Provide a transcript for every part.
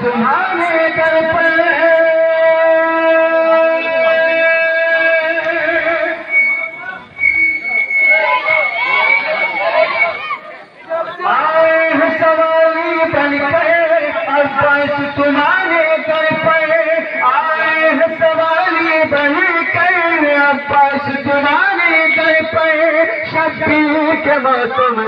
تمہارے در پر آئے ہیں سوالی بن کر عباس تمہارے در پر آئے ہیں سوالی بن کر عباس تمہارے در پر شبیر کے موسم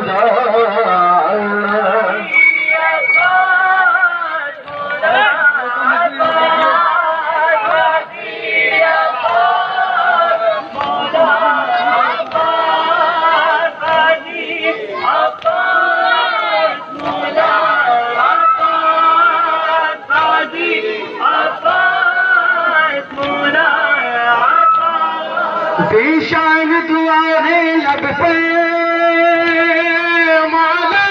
شان دعا ہے لب پہ مولا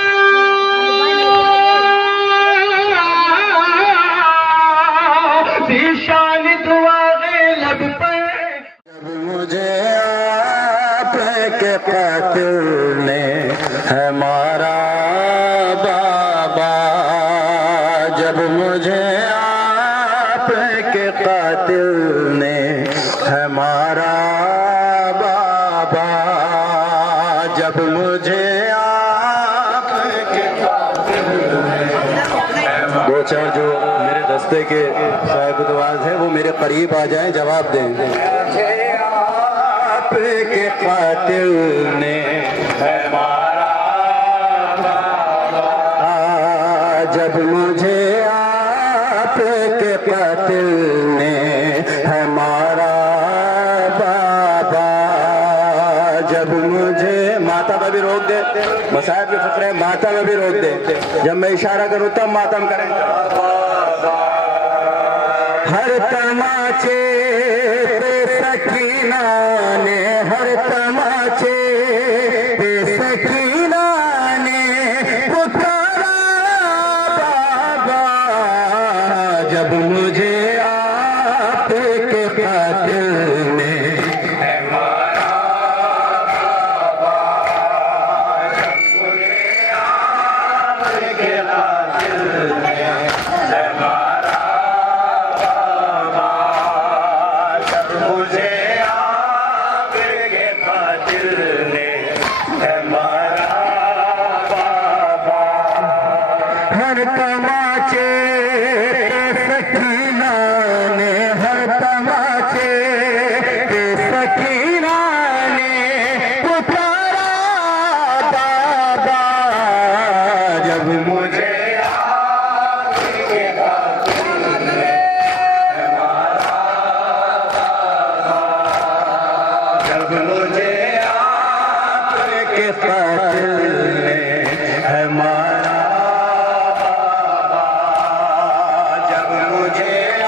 شان دعا ہے لب پہ جب مجھے آپ کے قاتل نے ہے مارا بابا جب مجھے آپ کے قاتل نے ہے مارا جب مجھے آپ کے دو چار جو میرے دستے کے صاحب دواز ہیں وہ میرے قریب آ جائیں جواب دیں مجھے آپ کے قاتل نے ہے مارا جب مجھے آپ کے قاتل نے ہے مارا جب مجھے ماتم ابھی روک دے مسائب کے فقرے ماتم ابھی روک دے جب میں اشارہ کروں تب ماتم کریں ہر تماچے پہ سکینہ نے ہر تماچے پہ سکینہ نے پکارا بابا جب مجھے آپ کے قاتل نے ہر تماچے سکینہ نے ہر تماچے سکینہ نے پکارا بابا جب مجھے آپ کے قاتل نے ہے مارا جب مجھے آپ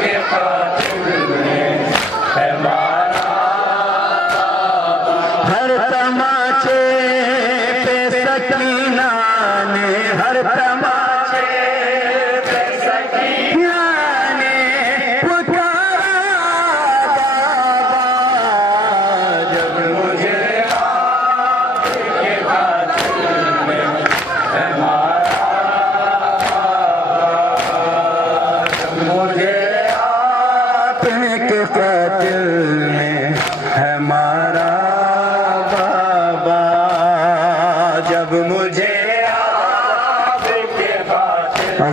کے قاتل نے ہے مارا ہر تماچے پہ سکینہ نے ہر تماچے پہ سکینہ نے پکارا بابا جب مجھے آپ کے قاتل نے ہے مارا جب مجھے آپ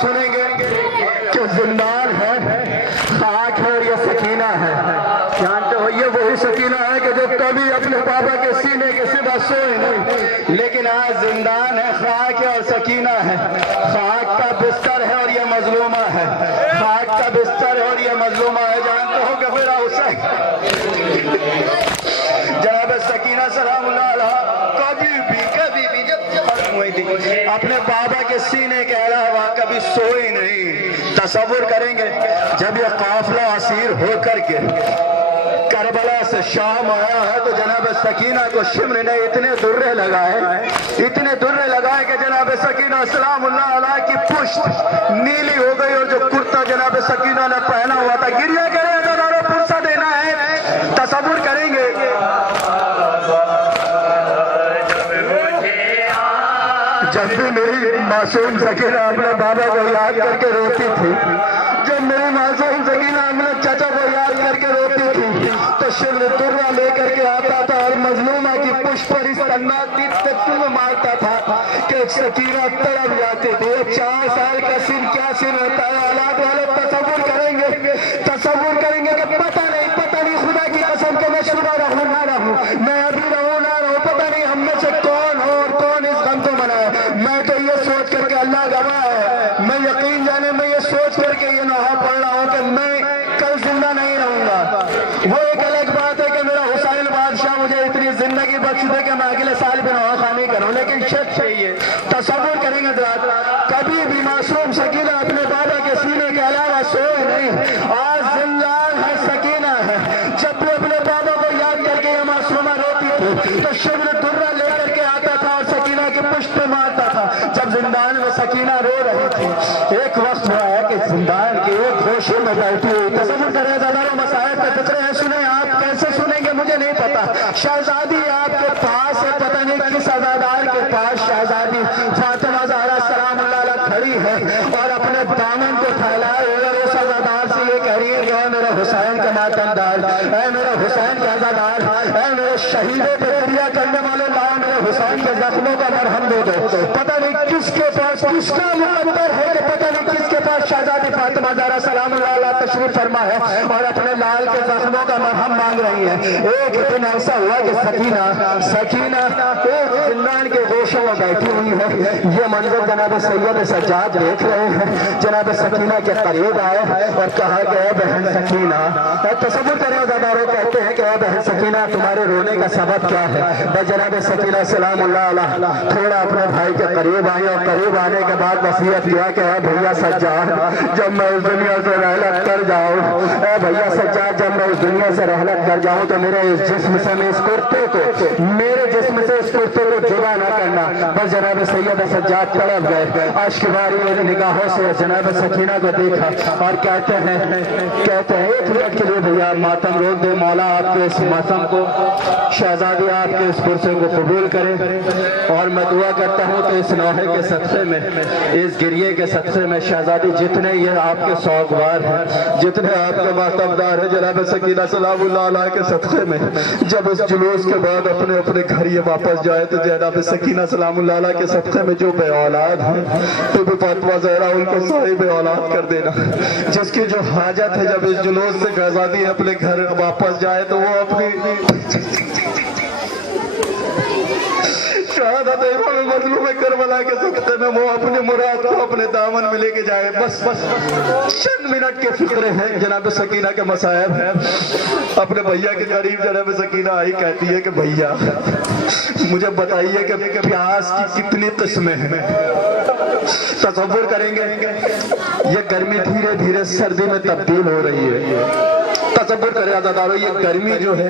سنیں گے کہ زندان ہے، خاک ہے اور یہ سکینہ ہے۔ جانتے ہو یہ وہی سکینہ ہے کہ جو کبھی اپنے بابا کے سینے کے سوا سوئے نہیں، لیکن آج زندان ہے، خاک ہے اور سکینہ ہے۔ خاک کا بستر ہے اور یہ مظلومہ ہے، خاک کا بستر ہے اور یہ مظلومہ ہے۔ جانتے ہو کہ میرا حسین جناب سکینہ سلام اللہ علیہ کبھی بھی جب ختم ہوئی تھی اپنے بابا کے سینے کے علاوہ کبھی سوئی نہیں۔ تصور کریں گے جب یہ قافلہ اسیر ہو کر کے کربلا سے شام آیا ہے تو جناب سکینہ کو شمر نے اتنے درے لگائے کہ جناب سکینہ سلام اللہ علیہ کی پشت نیلی ہو گئی، اور جو کرتا جناب سکینہ نے پہنا ہوا تھا گریہ کرے اداروں پرسہ دینا ہے۔ تصور کریں گے جب بھی میری معصوم سکینہ اپنے بابا کو یاد کر کے روتی تھی، جب میری معصوم سکینہ اپنے چچا کو یاد کر کے روتی تھی تو شمر درہ لے کر کے آتا تھا اور مظلومہ کی پشت پر اس انداز تک مارتا تھا کہ سکینہ تڑپ جاتی تھی۔ 4 سال کا سن کیا سن ہوتا ہے، اولاد والے تصور کریں گے کہ پتہ نہیں خدا کی قسم کہ میں شبہ رہوں نہ رہوں، میں ابھی رہوں نہ رہوں، پتہ نہیں ہم میں سے کون ہو اور کون اس غم کو منائے۔ میں تو یہ سوچ کر کے اللہ گواہ ہے، میں یقین جانے میں یہ سوچ کر کے یہ نوحہ پڑھ رہا ہوں کہ میں کل زندہ نہیں رہوں گا۔ وہ ایک الگ بات ہے کہ میرا حسین بادشاہ مجھے اتنی زندگی بخش دے کہ میں اگلے سال بھی نوحہ خانی کروں، لیکن شک چاہیے تصور کریں گے کبھی بھی معصوم سکینہ اپنے بابا کے سینے کے علاوہ سوئے نہیں۔ آج زندان ہے، سکینہ ہے، جب بھی اپنے بابا کو یاد کر کے یہ معصومہ روتی تھی تو شمر درہ لے کر کے آتا تھا اور سکینہ کی پشت پہ مارتا تھا۔ جب زندان میں سکینہ رو رہی تھی، ایک وقت ہوا ہے کہ زندان کے ایک گوشے میں بیٹھی ہوئی، تصور کریں ہزاروں مسائل کے فکرے ہیں، سنیں آپ کیسے سنیں گے مجھے نہیں پتا۔ شہزادی آپ کے پاس ہے، پتہ نہیں کس عزادار کے پاس شہزادی فاطمہ زہرا سلام اللہ علیہ کھڑی ہے اور اپنے دامن کو پھیلائے ہوئے اس عزادار سے یہ کہہ رہی ہے کہ اے میرے حسین کا ماتمدار، اے میرے حسین کا عزادار، اے میرے شہیدوں پہ فریہ کرنے والے لاؤ میرے حسین کے زخموں کا مرہم دے دو۔ پتہ نہیں کس کے پاس کس کا مقدر ہے کہ پتہ نہیں کس کے پاس شہزادی فاطمہ زہرا سلام اللہ علیہ تشریف فرما ہے اور اپنے لال کے زخموں کا مرہم مانگ رہی ہے۔ ایک دن ایسا ہوا کہ سکینہ ایک زندان کے گوشے میں بیٹھی ہوئی ہے۔ یہ منظر جناب سید سجاد دیکھ رہے ہیں، جناب سکینہ کے قریب آئے اور کہا کہ اے بہن سکینہ، تصور کریں عزاداروں کہتے ہیں کہ اے بہن سکینہ تمہارے رونے کا سبب کیا ہے؟ بس جناب سکینہ سلام اللہ علیہ تھوڑا اپنے بھائی کے قریب آئی اور قریب آنے کے بعد وصیت کیا کہ اے بھیا سجاد جب میں اس دنیا سے رحلت کر جاؤں، اے بھیا سجاد جب میں اس دنیا سے رحلت کر جاؤں تو میرے اس جسم سے میں اس کرتے کو میرے جسم سے اس کرتے کو جدا نہ کرنا۔ بس جناب سید سجاد تڑپ گئے، اشک باری میری نگاہوں سے جناب سکینہ کو دیکھا اور کہتے ہیں ایک منٹ کے لیے بھیا ماتم روک دے، مولا آپ کے اس ماتم کو، شہزادی آپ کے اس پرسے کو قبول کرے، اور میں دعا کرتا ہوں کہ اس نوحے کے صدقے میں، اس گریے کے صدقے میں شہزادی جتنے یہ آپ کے سوگوار ہیں، جتنے آپ کے ماتمدار ہیں، جناب سکینہ سلام اللہ علیہ کے صدقے میں جب اس جلوس کے بعد اپنے گھر یہ واپس جائے تو جناب سکینہ سلام اللہ علیہ کے صدقے میں جو بے اولاد ہیں تو بھی فاطمہ زہرا ان کو صاحب اولاد کر دینا، جس کی جو حاجت ہے جب اس جلوس سے شہزادی اپنے گھر واپس جائے تو وہ اپنی شہادت امام مظلوم کربلا کے صدقے میں وہ اپنے مراد کو اپنے دامن میں لے کے جائے۔ بس چند منٹ کے فکرے ہیں جناب سکینہ کے مصائب ہیں۔ اپنے بھیا کے قریب جناب سکینہ آئی، کہتی ہے کہ بھیا مجھے بتائیے کہ پیاس کی کتنی قسمیں ہیں۔ تصور کریں گے یہ گرمی دھیرے دھیرے سردی میں تبدیل ہو رہی ہے۔ تصور کریں عزادارو یہ گرمی جو ہے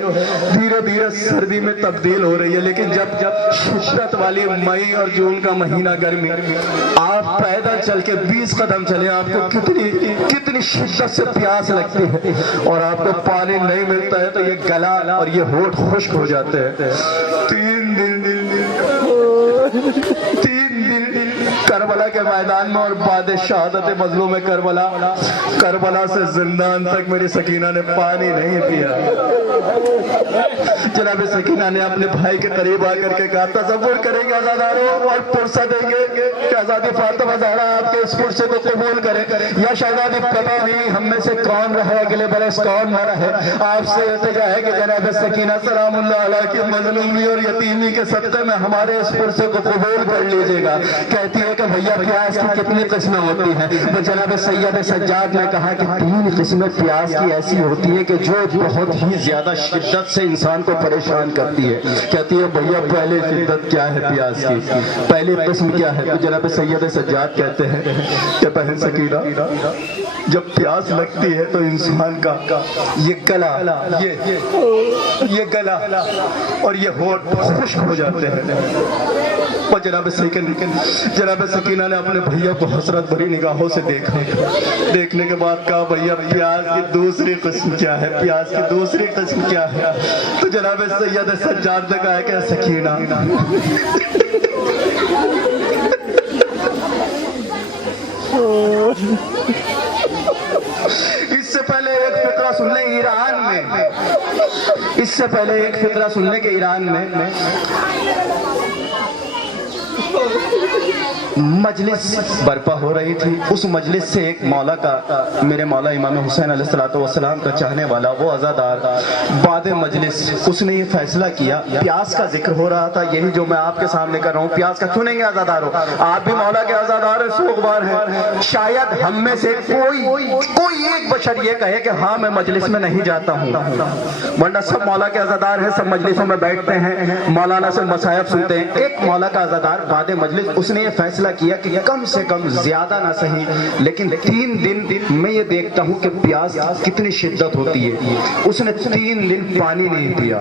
دھیرے دھیرے سردی میں تبدیل ہو رہی ہے، لیکن جب شدت والی مئی اور جون کا مہینہ گرمی، آپ پیدل چل کے 20 قدم چلیں آپ کو کتنی شدت سے پیاس لگتی ہے اور آپ کو پانی نہیں ملتا ہے تو یہ گلا اور یہ ہونٹ خشک ہو جاتے ہیں۔ 3 دن کربلا کے میدان میں اور بعد شہادت مظلوم کربلا سے زندان تک میری سکینہ نے پانی نہیں پیا۔ جناب سکینہ نے اپنے بھائی کے قریب آ کر کے کہا تصور کریں گے عزاداروں اور پرسہ دیں گے کہ شہزادی فاطمہ زہرا آپ کے اس پرسے کو قبول کریں یا شہزادی پتہ نہیں ہم میں سے کون رہے اگلے برس کون نہ رہے، آپ سے التجا ہے کہ جناب سکینہ سلام اللہ علیہ کی مظلومی اور یتیمی کے صدقے میں ہمارے اس پرسے کو قبول کر لیجئے گا۔ کہتی ہے کہ بھیا پیاس کی کتنی قسمیں ہوتی ہیں؟ تو جناب سید سجاد نے کہا کہ 3 قسمیں پیاس کی ایسی ہوتی ہے کہ جو بہت ہی زیادہ شدت سے انسان کو پریشان کرتی ہے۔ کہتی ہے بھیا پہلی شدت کیا ہے پیاس کی، پہلی قسم کیا ہے؟ تو جناب سید سجاد کہتے ہیں کہ بہن سکینہ جب پیاس لگتی ہے تو انسان کا یہ گلا اور یہ ہونٹ خشک ہو جاتے ہیں۔ اور جناب سکینہ نے اپنے بھیا کو حسرت بھری نگاہوں سے دیکھا، دیکھنے کے بعد کہا بھیا پیاس کی دوسری قسم کیا ہے، پیاس کی دوسری قسم کیا ہے؟ تو جناب سید سجاد نے کہا کہ سکینہ اس سے پہلے ایک فقرہ سن لیں ایران میں، اس سے پہلے ایک فقرہ سننے کے ایران میں مجلس برپا ہو رہی تھی۔ اس مجلس سے ایک مولا کا، میرے مولا امام حسین علیہ السلام کا چاہنے والا وہ عزادار بعد مجلس اس نے یہ فیصلہ کیا، پیاس کا ذکر ہو رہا تھا، یہی جو میں آپ کے سامنے کر رہا ہوں، پیاس کا کیوں نہیں عزادار ہو؟ آپ بھی مولا کے عزادار سوگوار ہیں۔ شاید ہم میں سے کوئی ایک بشر یہ کہے کہ ہاں میں مجلس میں نہیں جاتا ہوں، ورنہ سب مولا کے عزادار ہیں، سب مجلسوں میں بیٹھتے ہیں، مولانا سے مصائب سنتے ہیں۔ ایک مولا کا عزادار بعد مجلس اس نے یہ فیصلہ کیا کہ کم سے کم زیادہ نہ صحیح لیکن 3 دن میں یہ دیکھتا ہوں کہ پیاس کتنی شدت ہوتی ہے۔ اس نے 3 دن پانی نہیں پیا۔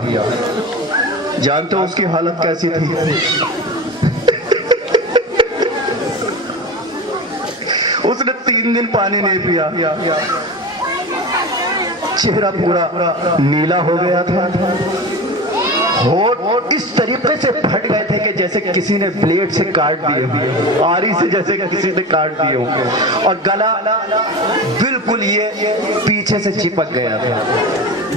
جانتے ہو اس کی حالت کیسی تھی؟ اس نے 3 دن پانی نہیں پیا، چہرہ پورا نیلا ہو گیا تھا، ہونٹ اس طریقے سے پھٹ گئے تھے کہ جیسے کسی نے بلیڈ سے کاٹ دیے ہوں، آری سے جیسے کسی نے کاٹ دیے ہوں، اور گلا بالکل یہ پیچھے سے چپک گیا تھا،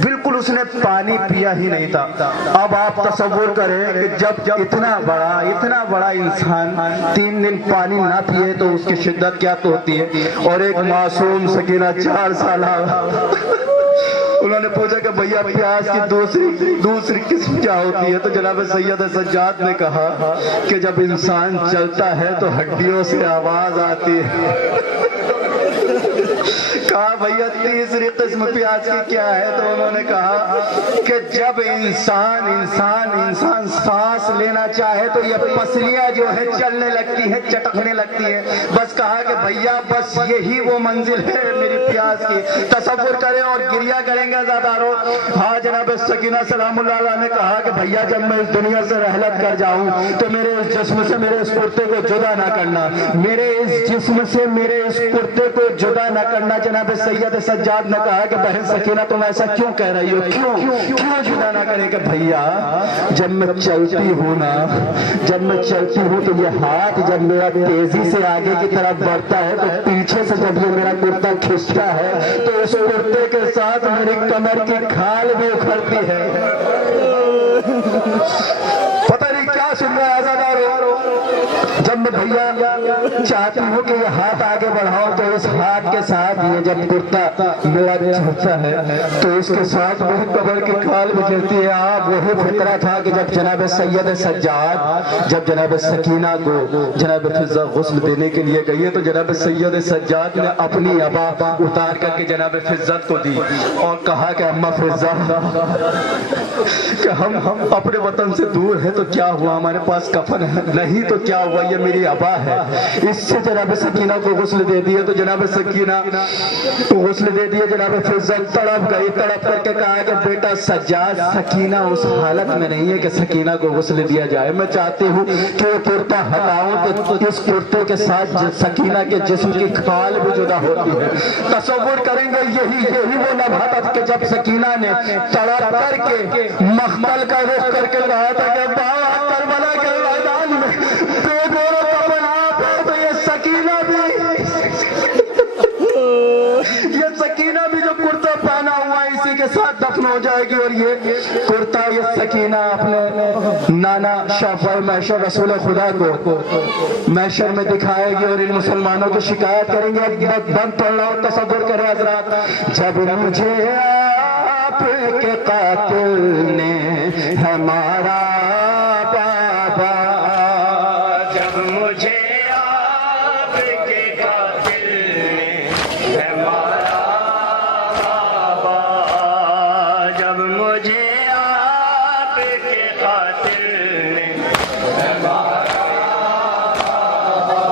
بالکل اس نے پانی پیا ہی نہیں تھا۔ اب آپ تصور کریں کہ جب اتنا بڑا انسان 3 دن پانی نہ پیے تو اس کی شدت کیا تو ہوتی ہے۔ اور ایک معصوم سکینہ 4 سالہ، انہوں نے پوچھا کہ بھیا پیاس کی دوسری قسم کیا ہوتی ہے؟ تو جناب سید سجاد نے کہا کہ جب انسان چلتا ہے تو ہڈیوں سے آواز آتی ہے۔ کہا بھیا تیسری قسم پیاس کی کیا ہے؟ تو انہوں نے کہا کہ جب انسان سانس لینا چاہے تو یہ پسلیاں جو ہے چلنے لگتی ہے، چٹکنے لگتی ہے۔ بس کہا کہ بھیا بس یہی وہ منزل ہے میری پیاس کی۔ تصور کریں اور گریا کریں گے عزاداروں۔ ہاں جناب سکینہ سلام اللہ علیہ نے کہا کہ بھیا جب میں اس دنیا سے رحلت کر جاؤں تو میرے اس جسم سے میرے اس کرتے کو جدا نہ کرنا، میرے اس جسم سے میرے اس کرتے کو جدا نہ کرنا۔ جناب سید سجاد نے کہا کہ بہن سکینہ تم ایسا کیوں کہہ رہی ہو، کیوں جدا نہ کرے؟ کہ بھیا جب میں چلتی ہوں تو یہ ہاتھ جب میرا تیزی سے آگے کی طرف بڑھتا ہے تو پیچھے سے جب یہ میرا کرتا کھینچتا ہے تو اس کرتے کے ساتھ میری کمر کی کھال بھی اکھڑتی ہے۔ پتہ نہیں کیا سن رہا ہے عزادارو۔ جب میں بھیا چاہتی ہوں کہ یہ ہاتھ آگے بڑھاؤں تو اس ہاتھ کے ساتھ یہ جب کرتا میرا چلتا ہے تو اس کے ساتھ میری کمر کی کھال بھی چلتی ہے۔ آپ وہی فطرہ تھا کہ جب جناب سید سجاد جب جناب سکینہ کو جناب فضہ غسل دینے کے لیے گئی ہے تو جناب سید سجاد نے اپنی عبا اتار کر کے جناب فضت کو دی اور کہا کہ اماں فضہ کہ ہم اپنے وطن سے دور ہیں تو کیا ہوا، ہمارے پاس کفن ہے نہیں تو کیا ہوا، یہ میری عبا ہے، اس سے جناب سکینہ کو غسل دے دیے۔ تو جناب سکینہ کو غسل دے دیے، جناب فضت تڑپ گئی، تڑپ کر کے کہا کہ بیٹا سجاد سکینہ اس حالت میں نہیں ہے کہ سکینہ کو غسل دیا جائے، میں چاہتی ہوں کہ وہ کرتا ہٹاؤں تو اس کرتے کے ساتھ سکینہ کے جسم کی کھال بھی جدا ہوتی ہے۔ تصور کریں گے یہی وہ لمحہ تھا کہ جب سکینہ نے تڑپ کر کے مقتل کا رخ کر کے کہا تھا کہ کربلا کے میدان میں بے گورو کفن آپ ہو تو یہ ختم ہو جائے گی. اور یہ کرتا یہ سکینہ اپنے نانا شفیع محشر رسول خدا کو محشر میں دکھائے گی اور ان مسلمانوں کی شکایت کریں گے. بند پڑھ رہا ہوں, تصور کریں حضرات. جب مجھے آپ کے قاتل نے ہے مارا بابا, جب مجھے آپ کے قاتل نے ہے مارا بابا, جب مجھے آپ کے قاتل نے ہے مارا بابا,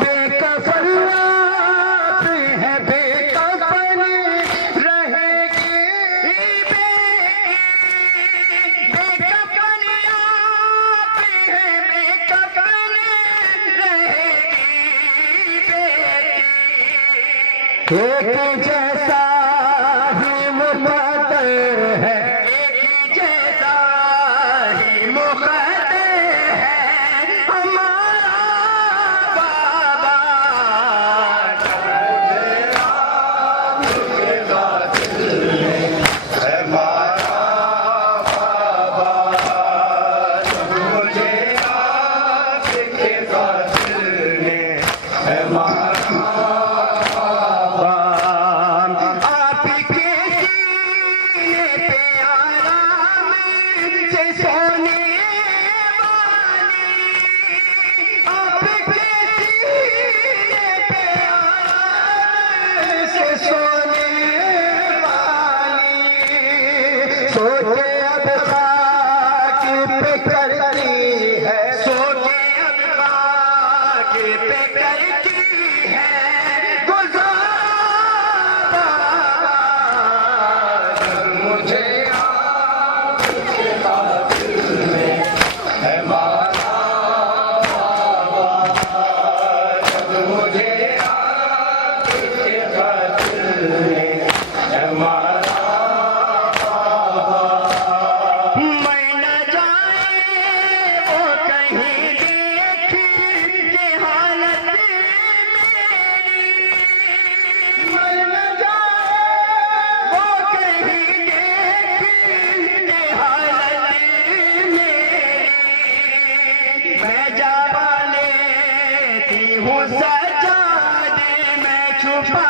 بے کفن آپ ہے, بے کفن رہے گی, بے کفن آپ ہے, بے کفن رہے گی بیٹی. ایک جیسا ہی مقدر ہے, ایک جیسا ہی مقدر ہے ہمارا بابا. آپ کے سینے پہ آرام سے سونے والی, آپ کے سینے پہ آرام سے سونے والی, سوچے اب خاک پہ کرتی ہے, سوچے اب خاک پہ کرتی ہے گزارا. جب مجھے آپ کے قاتل نے ہے مارا بابا, جب مجھے آپ کے قاتل نے ہے مارا بابا. میں نہ جائے وہ کہیں دیکھ کے حالت میری, میں نہ جائے وہ کہیں دیکھ کے حالت میری, میں جا لیتی ہوں سجادے میں چھپا